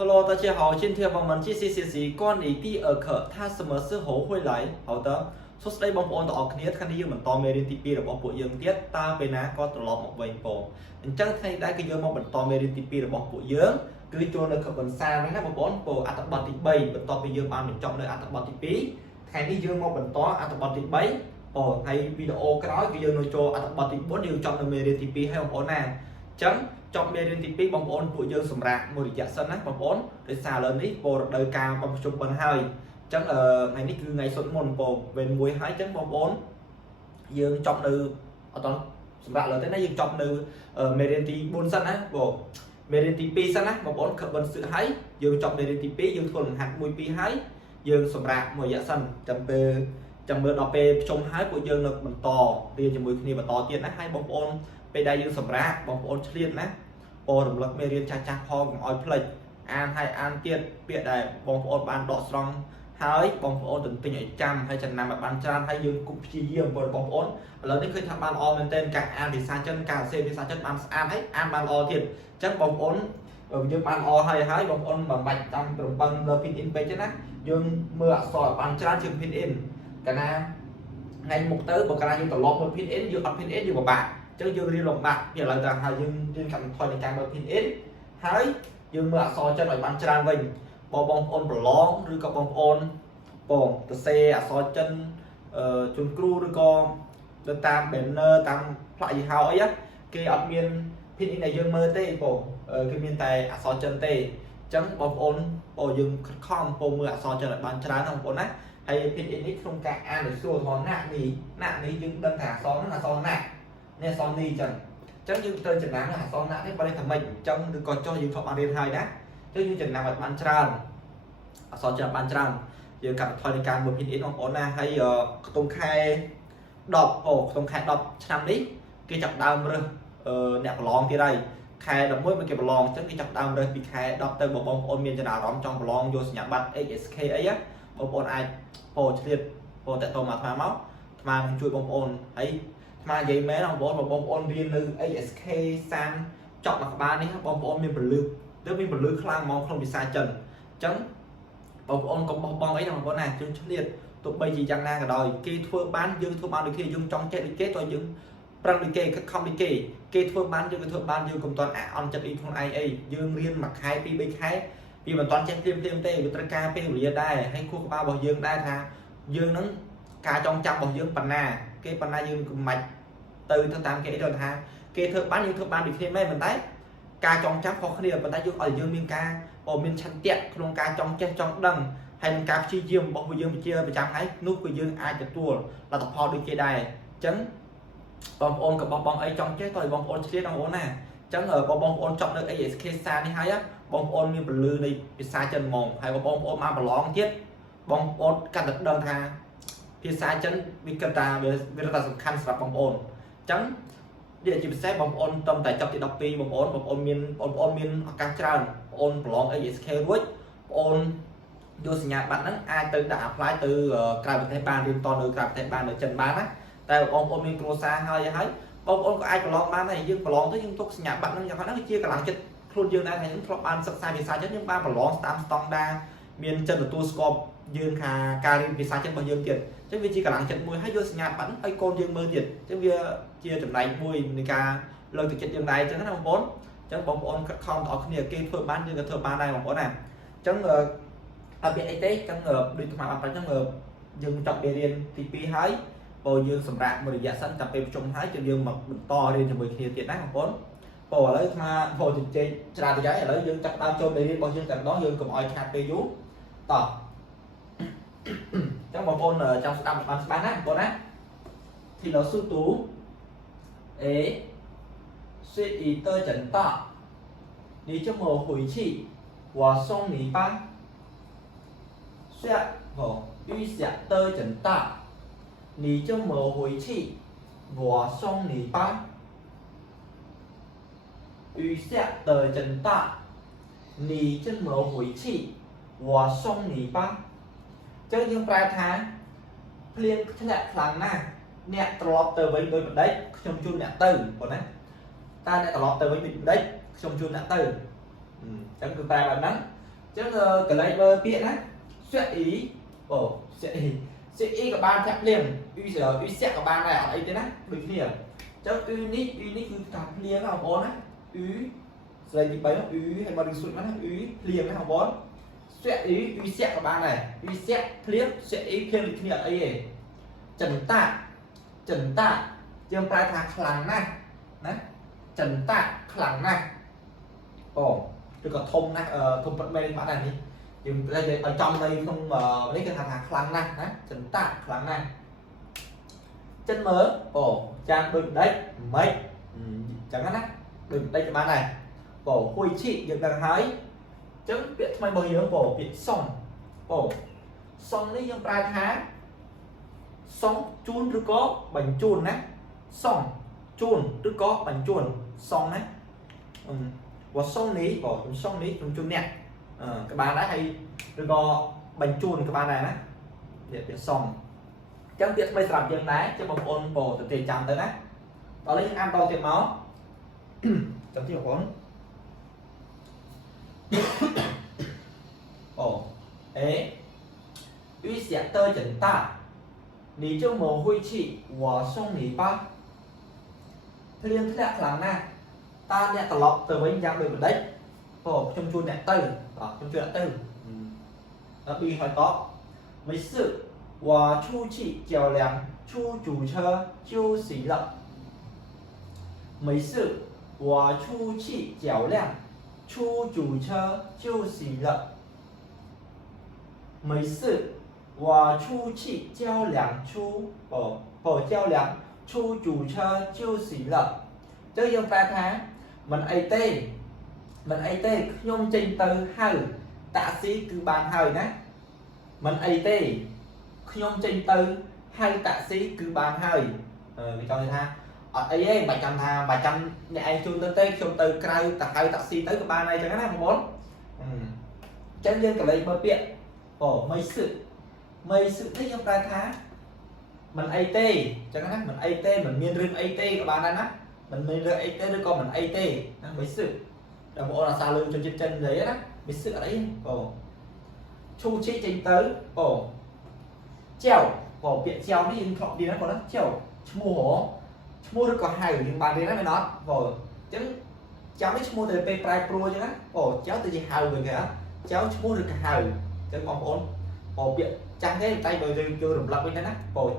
Hello，大家好，今天我们继续学习管理第二课，它什么时候会来？好的，说是បងប្អូនទាំងអស់គ្នាថ្ងៃនេះយើងបន្តមេរៀនទី2របស់ពួកយើងទៀតតើពេលណាក៏ត្រឡប់មកវិញបងអញ្ចឹងថ្ងៃនេះដែរគឺយើងមកបន្តមេរៀនទី2របស់ពួកយើងគឺចូលនៅខិបបន្សាវិញណាបងប្អូនពោអត្ថបទទី3បន្ទាប់ពីយើងបានបញ្ចប់នៅអត្ថបទទី2ថ្ងៃនេះយើងមកបន្តអត្ថបទទី3អូហើយវីដេអូក្រោយគឺយើងនឹងចូលអត្ថបទទី4យើងចប់នៅមេរៀនទី2ហើយបងប្អូនណាអញ្ចឹងចប់មេរៀនទី2បងប្អូនពួកយើងសម្រាប់មួយរយៈសិនណាបងប្អូនដោយសារឥឡូវនេះពោរដូវកាលបំប្រជុំបិណ្ឌហើយអញ្ចឹងថ្ងៃនេះគឺថ្ងៃសុទ្ធមុនពោវេនមួយហើយអញ្ចឹងបងប្អូនយើងចប់នៅអត់សម្រាប់ឥឡូវទេណាយើងចប់នៅមេរៀនទី4សិនណាបងមេរៀនទី2សិនណាបងប្អូនខិបបិណ្ឌសឹកហើយយើងចប់មេរៀនទី2យើងធ្វើលំហាត់1 2ហើយយើងសម្រាប់មួយរយៈសិនចាំពេលចាំមើលដល់ពេលប្រជុំហើយពួកយើងនៅបន្តរៀនជាមួយគ្នាបន្តទៀតណាហើយបងប្អូនពេលដែលយើងសម្រាប់បងប្អូនឆ្លៀតណាពោរំលឹកមេរៀនចាស់ៗផងកុំឲ្យភ្លេចអានហើយអានទៀតពាក្យដែលបងប្អូនបានដកស្រង់ហើយបងប្អូនទន្ទិញឲ្យចាំហើយចំណាំឲ្យបានច្រើនហើយយើងគប់ព្យាយាមបងប្អូនឥឡូវនេះឃើញថាបានល្អមែនទែនការអានភាសាចិនការសរសេរភាសាចិនបានស្អាតហើយអានបានល្អទៀតអញ្ចឹងបងប្អូនយើងបានល្អហើយបងប្អូនមិនបាច់តាមប្រំពឹងលើ pin in ពេកទេណាយើងមើលអក្សរបានច្រើនជាង pin in កាលណាថ្ងៃមុខទៅបើកាលណាយើងត្រឡប់មើល pin in យើងអត់ pin in យើងពិបាកអញ្ចឹងយើងរៀនលំបាកពីឥឡូវទៅហើយយើងកាត់បន្ថយនៃការមើល pin in ហើយយើងមើលអក្សរចិនឲ្យបានច្រើនវិញបងប្អូនប្រឡងឬក៏បងប្អូនបងទៅសេអក្សរចិនជូនគ្រូឬក៏ទៅតាម banner តាមផ្លាកយីហោអីគេអត់មាន pin in ដែលយើងមើលទេបងគឺមានតែអក្សរចិនទេអញ្ចឹងបងប្អូនយើងខិតខំមើលអក្សរចិនឲ្យបានច្រើនណាបងប្អូនណាហើយ pin in នេះក្នុងការអានឲ្យស្រួលផងណានេះយើងដឹងថាអក្សរហ្នឹងអក្សរណានេះអក្សរនេះអញ្ចឹងយើងត្រូវចំណាំអក្សរណានេះបើនេះថាម៉េចអញ្ចឹងឬក៏ចុះយើងធ្លាប់បានរៀនហើយណាអញ្ចឹងយើងចំណាំឲ្យបានច្រើនអក្សរចិនបានច្រើនយើងកាត់បន្ថយនៃការមើល pin in បងប្អូនណាហើយខ្ទង់ខែ10ខ្ទង់ខែ10ឆ្នាំនេះគេចាប់ដើមរើសអ្នកប្រឡងទៀតហើយខែ11មកគេប្រឡងអញ្ចឹងគេចាប់ដើមរើសពីខែ10ទៅបងប្អូនមានចំណារអារម្មណ៍ចង់ប្រឡងយកសញ្ញាបត្រ HSK អីបងប្អូនអាចឆ្លៀតតតមកអាត្មាមកអាត្មានឹងជួយបងប្អូនហើយអាត្មានិយាយមែនបងប្អូនរៀននៅ HSK សានចប់មួយក្បាលនេះបងប្អូនមានពលឹកទៅមានពលឹកខ្លាំងហ្មងក្នុងវិស័យចិនអញ្ចឹងបងប្អូនកុំបោះបង់អីណាបងប្អូនណាយើងឆ្លៀតទោះបីជាយ៉ាងណាក៏ដោយគេធ្វើបានយើងធ្វើបានដូចគេយើងចង់ចេះដូចគេតើយើងប្រឹងដូចគេខិតខំដូចគេធ្វើបានយើងក៏ធ្វើបានយើងកុំតន់អន់ចិត្តអីខ្លួនឯងអីយើងរៀនមួយខែ2 3ខែវាមិនតន់ចេះព្រាមទេវាត្រូវការពេលវេលាដែរហើយខួរក្បាលរបស់យើងដែរថាយើងនឹងការចងចាំរបស់យើងប៉ុណ្ណាគេប៉ុណ្ណាយើងមិនបាច់ទៅតាមគេទៅថាគេធ្វើបានយើងធ្វើបានដូចគ្នាមែនប៉ុន្តែការចងចាំខុសគ្នាប៉ុន្តែយើងឲ្យយើងមានការមានឆន្ទៈក្នុងការចង់ចេះចង់ដឹងហើយនឹងការព្យាយាមរបស់យើងជាប្រចាំថ្ងៃនោះគឺយើងអាចទទួលលទ្ធផលដូចគេដែរអញ្ចឹងបងប្អូនក៏បងអីចង់ចេះតើបងប្អូនឆ្លៀតបងប្អូនណាអញ្ចឹងបងប្អូនចប់នៅ ASK សានេះហើយបងប្អូនមានពលឺនៃភាសាចិនហ្មងហើយបងប្អូនបានប្រឡងទៀតបងប្អូនកាន់តែដឹងថាភាសាចិនវាគិតថាវាសំខាន់សម្រាប់បងប្អូនអញ្ចឹងជាពិសេសបងប្អូនត្រឹមតែចប់ទី12បងប្អូនមានឱកាសច្រើនបងប្អូនប្រឡង ASK រួចបងប្អូនយកសញ្ញាបត្រហ្នឹងអាចទៅដាក់ apply ទៅក្រៅប្រទេសបានរៀនតនៅក្រៅប្រទេសបាននៅចិនបានណាតែបងប្អូនមានគ្រួសារហើយបងប្អូនក៏អាចប្រឡងបានដែរយើងប្រឡងទៅយើងទុកសញ្ញាបត្រហ្នឹងយ៉ាងហ្នឹងគឺជាកម្លាំងចិត្តខ្លួនយើងដែរហើយយើងធ្លាប់បានសិក្សាភាសាចិនយើងបានប្រឡងតាមស្តង់ដារមានចិនទទួលស្គាល់យើងថាការរៀនភាសាចិនរបស់យើងទៀតអញ្ចឹងវាជាកម្លាំងចិត្តមួយហើយយកសញ្ញាបត្រឲ្យកូនយើងមើលទៀតអញ្ចឹងវាជាចំណែកមួយនៃការលើកទឹកចិត្តយើងដែរអញ្ចឹងណាបងប្អូនអញ្ចឹងបងប្អូនខិតខំទាំងអស់គ្នាគេធ្វើបានយើងក៏ធ្វើបានដែរបងប្អូនណាអញ្ចឹងអត់មានអីទេអញ្ចឹងដូចស្មារតីអញ្ចឹងយើងចប់មេរៀនទី2ហើយបើយើងសម្រាប់មួយរយៈសិនតែពេលប្រជុំហើយយើងមកបន្តរៀនជាមួយគ្នាទៀតណាបងប្អូនឥឡូវស្មាជជែកច្រើនទៅហើយឥឡូវយើងចាប់ដើមចូលមេរៀនរបស់យើងតែម្ដងយើងកុំឲ្យខាតពេលយូរតោះចឹងបងប្អូនចាំស្ដាប់បានច្បាស់ណាបងប្អូនណាthì老师读是一的真大你这么回去我送你吧雨下的真大你这么回去我送你吧雨下的真大你这么回去我送你吧ចឹងយើងប្រែថាភ្លៀងធ្លាក់ខ្លាំងណាស់អ្នកត្រឡប់ទៅវិញដោយបណ្ដេចខ្ញុំជូនអ្នកទៅបងណាតើអ្នកត្រឡប់ទៅវិញដោយបណ្ដេចខ្ញុំជូនអ្នកទៅអញ្ចឹងគឺប្រែបែបហ្នឹង chứ cái này bơ bịa á sẽ ý ồ sẽ ý các bạn thẹp liền uy sẽ các bạn này ở đây thế này được liền chứ uniqueคือการเรียงของบอลนะอะไรที่ไปนะให้มาดูสุดนะเรียงนะของบอลsẽ ý sẽ các bạn này sẽ clear sẽ ý clear được này ấy trần tạ dương prai thang khlang này nè trần tạ khlang này ồ rồi còn thông này thông bật mê bạn này đi dùng đây ở trong đây không lấy cái thằng khlang này nè trần tạ khlang này chân mớ ồ trang đừng đấy mấy chẳng hạn á đừng đây cho bạn này ồ khui chị được đằng hái chứng biệt thay bao nhiêu ồ biệt xong ồ xong lấy dương prai thang xong chun rồi có bánh chun đấy xong chun rồi có bánh chun xong đấy và xong ní bỏ xong ní trong chun nè các bạn đã hay rồi có bánh chun các bạn này đấy để xong chẳng biết bây giờ làm đấy cho một ôn bổ từ tiền chạm tới đấy đó lấy ăn to tiền máu chấm tiêu con ồ ế uy sẽ tơi chấn ta 你就没晦气我送你吧 liên thế là na ta nhẹ tọt lọt từ với nhau được đấy ồ trong chuột nhẹ tư trong chuột nhẹ tư bị hỏi có mấy sự 我出去较量出租车就行了没事我出去较量出租车就行了没事我出去较量较量出租车就行了 chứ dân ta tháng mình AT nhôm trên từ hai tạ sĩ cứ bàn hơi nè mình AT nhôm trên từ hai tạ sĩ cứ bàn hơi vì cho người ta ở đây bài trăm nhà anh chun tới tây chun từ cây tạ hai tạ sĩ tới cái bàn này chẳng hạn muốn chân dân cả lấy bơ biện mấy sự thích dân ta tháng mình AT chẳng hạn mình AT mình miên rừng AT các bạn này á mình rừng AT đứa con mình AT mấy sự là bộ là xa lưng cho chân đấy á mấy sự ở đấy chu chi chính tới treo biện treo đi đi nó còn đó treo mua được có hai những bàn đấy nó mới nói chứ cháu biết mua từ Play Pro chứ á cháu từ gì hào rồi kìa cháu mua được cả hào chứ còn biện chẳng thế tay bởi vì chưa đồng lập với nó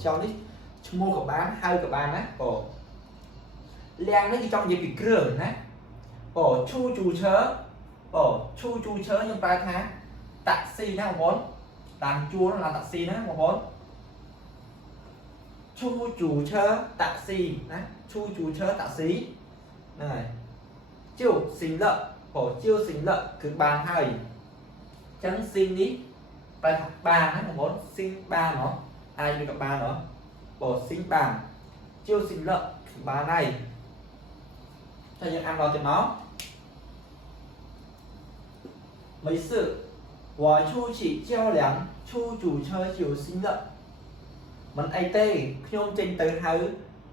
cháu đi mua của bán hai của bạn á len nó trong gì bị cường á chu chú chớ nhưng 3 tháng taxi nó không muốn làm chua nó là taxi nó không muốn chu chú chớ taxi chu chú chớ taxi này chiêu xính lợi chiêu xính lợi cứ bàn hai chẳng xin đi bài học 3 nó không muốn xin 3 nó ai đi gặp 3 nó xin bàn chiêu xính lợi cứ bàn này cho những ăn vào tiền máu mấy sự 我出去较量出租车就行了 mình AT nhôm trên từ hai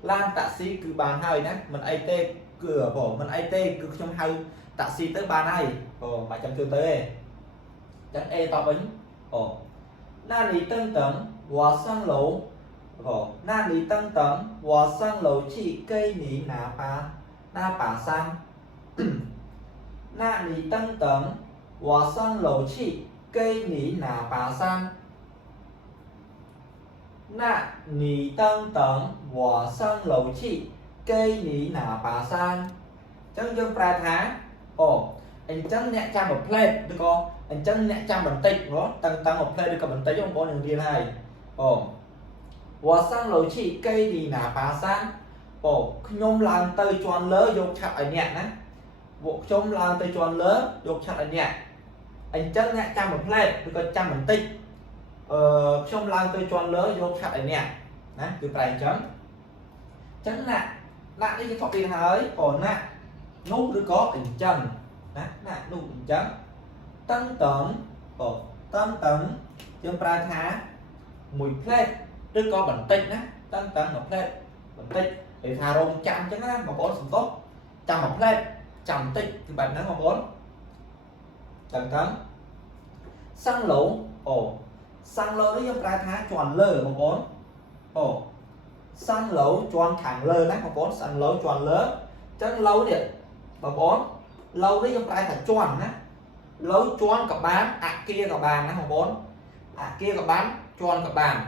lan taxi cứ bàn hai nè mình AT cửa mình AT cứ trong hai taxi tới bàn này mà trong chưa tới chẳng e to bánh na lý tân tấn 我上楼那里等等我上楼去给你拿把伞那里等等我上楼去给你拿把伞那你等等我上楼去给你拿把伞 chân chân pra tháng anh chân nhẹ trăm một plate được không anh chân nhẹ trăm bản tịch nó tăng một plate được cả bản tịch trong con đường đi này 我上楼去给你拿把伞ខ្ញុំឡើងទៅជាន់លើយកឆាប់ឲ្យអ្នកណាខ្ញុំឡើងទៅជាន់លើយកឆាប់ឲ្យអ្នកអញ្ចឹងអ្នកចាំមួយផ្លែឬក៏ចាំបន្តិចខ្ញុំឡើងទៅជាន់លើយកឆាប់ឲ្យអ្នកណាគឺប្រែអញ្ចឹងណានេះគេថតពីហើយណានោះឬក៏អញ្ចឹងណានោះអញ្ចឹងតឹងយើងប្រើថាមួយផ្លែឬក៏បន្តិចណាតឹងមួយផ្លែបន្តិចគេថារងចាំអញ្ចឹងណាបងប្អូនសំទោសចាំមួយផ្លែចាំបន្តិចគឺបែបហ្នឹងបងប្អូនតឹង sang lấu ồ sang lấu nó dùng ra thá tròn lơ một bốn ồ sang lấu tròn thẳng lơ nè một bốn sang lấu tròn lơ chắc lâu điện một bốn lâu nó dùng ra thả tròn nè lâu tròn cả bán kia cả bàn nè một bốn kia cả bán tròn cả bàn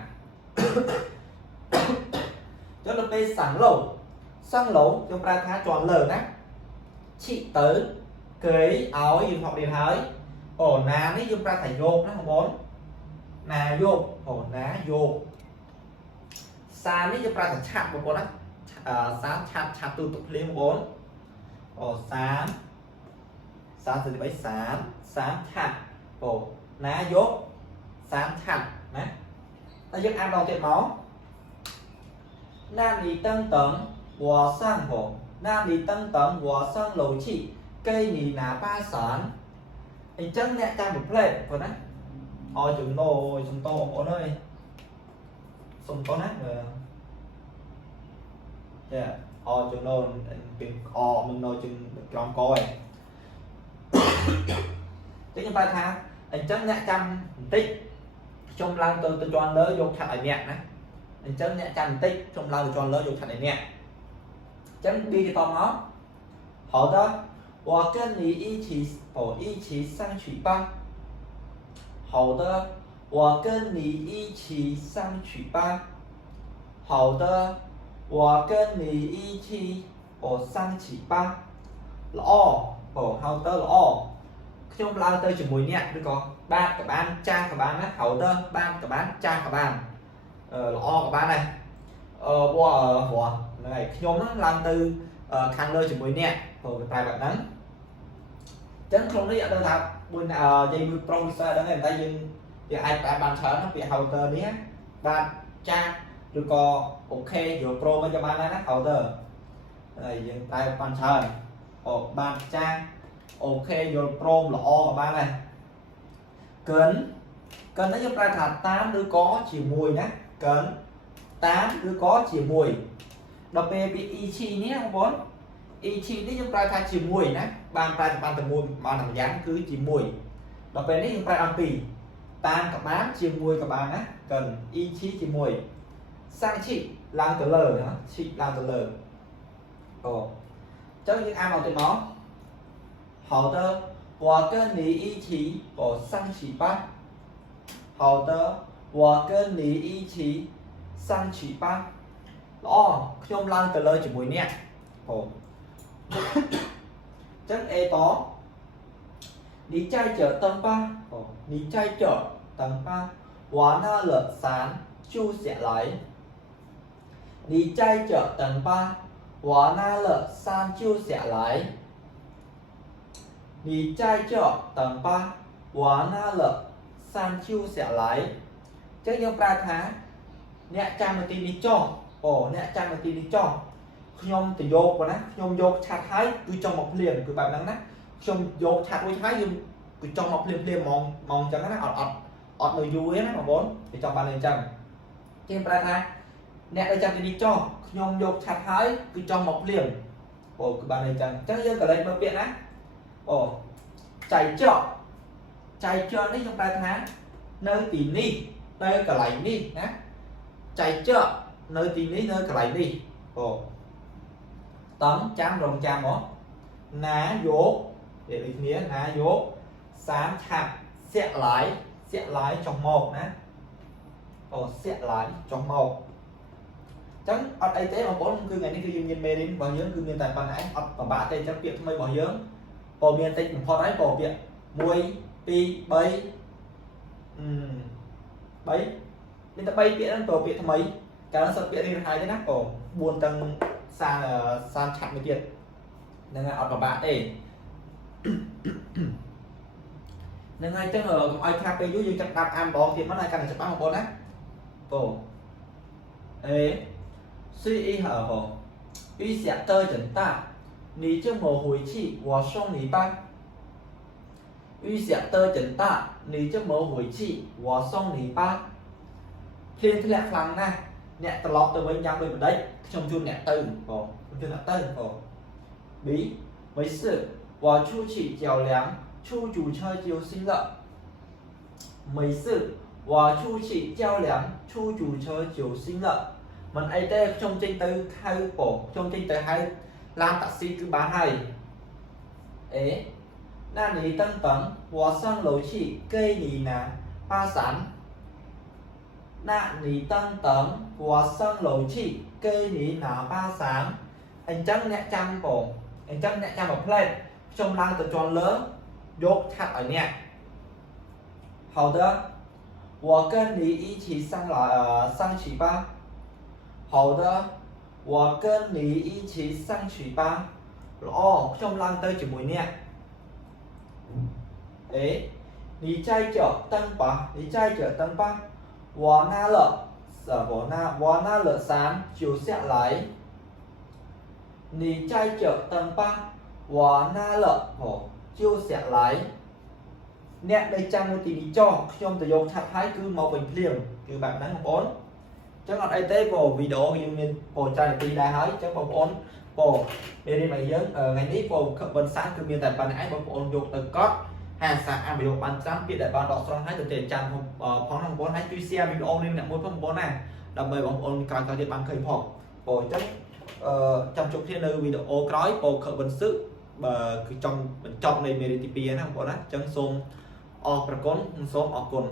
cho nó bê sang lấu dùng ra thá tròn lơ nè chị tới cái áo dùng học điện hỏi ồ ná nó dùng ra thả vô nè một bốn nà vô ồ ná vô xa nó dùng ra thả chạm một bốn á sáng chạm từ tục liên một bốn ồ sáng từ bấy sáng chạm ồ ná vô sáng chạm nè ta giúp ăn đầu tiền máu nam đi tân tấn hòa sang hồ nam đi tân tấn hòa sang lầu trị cây nì ná ba sản anh chân nè ta một plate còn á ôi chúng tôi ổn ơi xong có nát rồi yeah ôi chúng nó chừng mình nói chừng lòng coi chứ chúng ta tha anh chân nè trăm tích trong lăng tôi cho anh lớn vô thật ở nhẹ nè anh chân nè trăm tích trong lăng tôi cho anh lớn vô thật ở nhẹ chân đi thì to nó好的我跟你一起上去吧好的我跟你一起上去吧好的我跟你一起上去吧ល្អ好的ល្អខ្ញុំឡើងទៅជាមួយអ្នកឬក៏បាទក៏បានចាស់ក៏បានណាហៅទៅបានក៏បានចាស់ក៏បានល្អក៏បានដែរវ៉ាហ្នឹងហើយខ្ញុំហ្នឹងឡើងទៅខាងលើជាមួយអ្នកតែបែបហ្នឹងចឹងក្នុងនេះអត់ដឹងថាមួយនិយាយមួយប្រុសវិសាហ្នឹងតែយើងអាចប្រើបានច្រើនពាក្យ router នេះបាទចាស់ឬក៏អូខេយក pro មកចាំបានដែរណា router ហើយយើងប្រើបានច្រើនបាទចាស់អូខេយក pro ល្អក៏បានដែរកិននេះយើងប្រើថាតាមឬក៏ជាមួយណាកិនតាមឬក៏ជាមួយដល់ពេលពី EC នេះបងប្អូន EC នេះយើងប្រើថាជាមួយណាបានប្រើបានតែមួយបានតែម្យ៉ាងគឺជាមួយដល់ពេលនេះយើងប្រើអំពីតាមក៏បានជាមួយក៏បានណាកិន EC ជាមួយsang chịឡើងទៅលើណា chị ឡើងទៅលើចឹងយើងអានមកទៅមក好的我跟你一起上去吧好的我跟你一起上去吧ល្អខ្ញុំឡើងទៅលើជាមួយអ្នកចឹង A ត你在这等吧你在这等吧我拿了伞就下来你在这等吧我拿了伞就下来你在这等吧我拿了伞就下来ចឹងយើងប្រើថាអ្នកចាំនាទីនេះចុះអ្នកចាំនាទីនេះចុះខ្ញុំទៅយកប៉ុណ្ណាខ្ញុំយកឆាត់ហើយគឺចង់មកភ្លាមគឺបែបហ្នឹងណាខ្ញុំយកឆាត់រួចហើយយើងគឺចង់មកភ្លាមមកអញ្ចឹងណាអត់នៅយូរទេណាបងប្អូនគេចង់បានអញ្ចឹងគេប្រើថាអ្នកទៅចាំនាទីនេះចុះខ្ញុំយកឆាត់ហើយគឺចង់មកភ្លាមគឺបានអញ្ចឹងយើងកន្លែងមើលពាក្យណាចៃចកនេះខ្ញុំប្រើថានៅទីនេះនៅកន្លែងនេះណាចៃចកនៅទីនេះនៅកន្លែងនេះតង់ចាំរងចាំហ៎ណាយកនិយាយដូចគ្នាណាយកសាមឆាប់សាក់ឡាយចុះមកណាសាក់ឡាយចុះមកចឹងអត់អីទេបងប្អូនគឺថ្ងៃនេះគឺយើងមានមេរៀនរបស់យើងគឺមានតែប៉ុណ្ណេះអត់ពិបាកទេចឹងពាក្យថ្មីរបស់យើងមានតិចបំផុតហើយពាក្យ1 2 3 3មានតែ3ពាក្យហ្នឹងពាក្យថ្មីកាលសិតពាក្យរៀនហើយទេណា4ទាំងសានឆាត់មួយទៀតហ្នឹងហើយអត់ពិបាកទេហ្នឹងហើយចឹងកុំឲ្យខាត់ពេលយូរយើងចាប់ដាប់អានម្ដងទៀតមកហើយកាន់តែច្បាស់បងប្អូនណាC 一号雨下得真大你这么回去我送你吧雨下得真大你这么回去我送你吧ភ្លៀងធ្លាក់ខ្លាំងណាស់អ្នកត្រឡប់ទៅវិញយ៉ាងដូចម្ដេចខ្ញុំជូនអ្នកទៅខ្ញុំជូនអ្នកទៅB 没事我出去脚凉出租车就行了 mấy sự và chu trị trao lém chu chủ chơi chiều sinh lợi mình ấy tê trong trên tới hai bộ trong trên tới hai làm taxi cứ bán hay ấy na lý tăng tấn và sang lối trị cây lý ná ba sản na lý tăng tấn và sang lối trị cây lý ná ba sáng anh chắc nẹ trăm bộ anh chắc nẹ trăm một plate trong lang từ tròn lớn dốt thật ở nhẹ hầu đó 我跟你一起上来上去吧。好的，我跟你一起上去吧。哦，trong lăng tới chỉ mùi nè. Ấy, 你在这等吧，你在这等吧。我拿了，我拿了伞就下来。你在这等吧，我拿了就下来。អ្នកដែលចាំមួយទីនេះចោះខ្ញុំទៅយកឆាប់ហើយគឺមកវិញភ្លាមគឺបែបហ្នឹងបងប្អូនអញ្ចឹងអត់អីទេព្រោះវីដេអូយើងមានពោច្រើននាទីដែរហើយអញ្ចឹងបងប្អូនពោមេរៀនរបស់យើងថ្ងៃនេះពោមិនសាគឺមានតែប៉ុណ្្នេះឯងបងប្អូនយកទៅកត់ហើយសាអានប្រយោគបានចាំពាក្យដែលបានដកស្រង់ហើយទៅចាំផងបងប្អូនហើយជួយ share វីដេអូនេះអ្នកមួយផងបងប្អូនណាដើម្បីបងប្អូនក្រោយៗទៀតបានឃើញផងពោអញ្ចឹងចាំជួបគ្នានៅវីដេអូក្រោយពោខមិនសឹកបើគឺចង់បញ្ចប់នៃមេរៀនទី2ណាបងប្អូនណាអញ្ចឹងសូមអរប្រគុណសូមអរគុណ